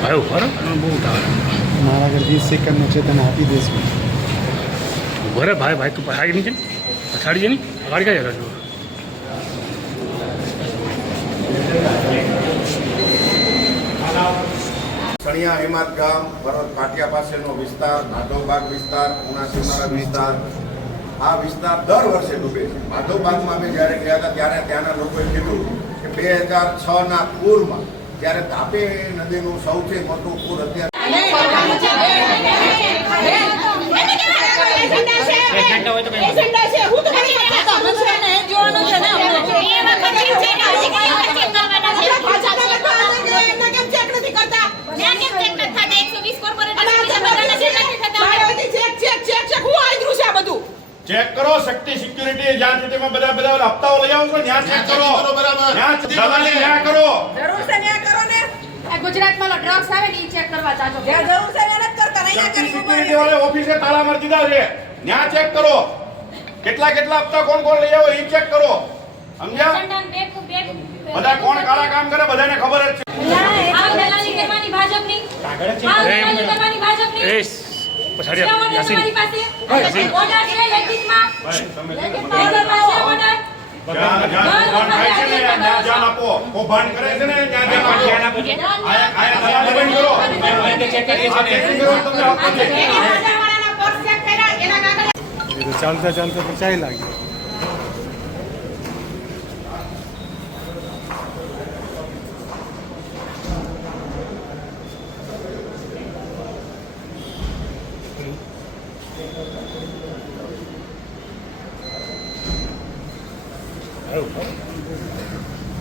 ભાઈ ઉભા રહો બહુ ઉતાવળ મારા આગળ 20 સેકન્ડનો છે તને આપી દઈશ ઉભા રહે ભાઈ તું પછાડી નહીં પછાડી છે નહીં અગાડી ક્યાં જતા સણિયા હેમાત ગામ ભરત પાટિયા પાસેનો વિસ્તાર માધવબાગ વિસ્તાર ઉનાસીમારા વિસ્તાર આ વિસ્તાર દર વર્ષે ડૂબે છે. માધવબાગમાં અમે જ્યારે ગયા હતા ત્યારે ત્યાંના લોકોએ કીધું કે 2006ના પૂરમાં જ્યારે તાપી નદીનું સૌથી મોટું પૂર અત્યારે ચેક કરો શક્તિ સિક્યુરિટી જ્યાં તેમાં બધા હપ્તાઓ લઈ આવો છો ત્યાં ચેક કરો ત્યાં દલાલી ન્યા કરો જરૂર છે ન્યા કરો ને આ ગુજરાતમાં ડ્રગ્સ આવે ને ઈ ચેક કરવા ચાચો જરૂર છે મહેનત કરતા નહીં શક્તિ સિક્યુરિટી વાળા ઓફિસે તાળા મારી દીધા છે ત્યાં ચેક કરો કેટલા હપ્તા કોણ લઈ આવો ઈ ચેક કરો સમજ્યા બધા કોણ કાળા કામ કરે બધાને ખબર જ છે આ દલાલી કરવાની ભાજપની આ દલાલી કરવાની ભાજપની પછાડી યાસીન ઓર્ડર છે લેખિતમાં જ્ઞાન આપો કૌભાંડ કરે છે ને જ્ઞાન આપો આયા દલાલી બંધ કરો ચેક કરીએ છે ચાલતા ચાલતા તો ચાય લાગી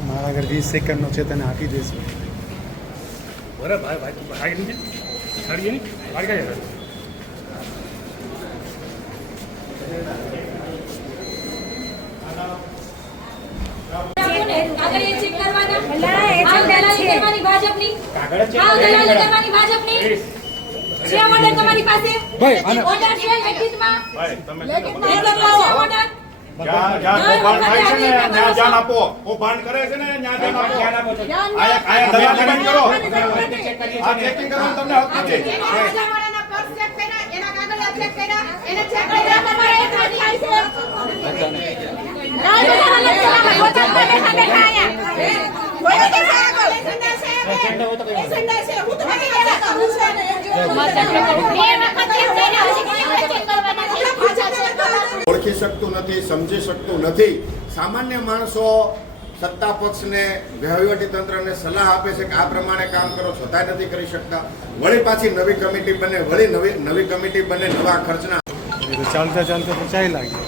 મારા આગળ 20 સેકન્ડનો છે તને આપી દઈશ બરાબર ભાઈ તું પછાડી નહીં પછાડી નહીં અગાડી ક્યાં જતા આગળ એ ચેક કરવાના આ દલાલી કરવાની ભાજપની આ દલાલી કરવાની ભાજપની છે ઓર્ડર તમારી પાસે ઓર્ડર છે લેખિતમાં ઓર્ડર જ્યાં કૌભાંડ થાય છે ને ત્યાં જ્ઞાન આપો કૌભાંડ કરે છે ને ત્યાં જ્ઞાન આપો આયા દલાલી બંધ કરો આ ચેકિંગ કરવાનું તમને હક નથી ઓળખી શકતું નથી સમજી શકતું નથી. સામાન્ય માણસો સત્તા પક્ષને વહીવટી તંત્રને સલાહ આપે છે કે આ પ્રમાણે કામ કરો છતાંય નથી કરી શકતા. વળી પાછી નવી કમિટી બને વળી નવી કમિટી બને નવા ખર્ચના ચાલતા ચાલતા તો ચાય લાગી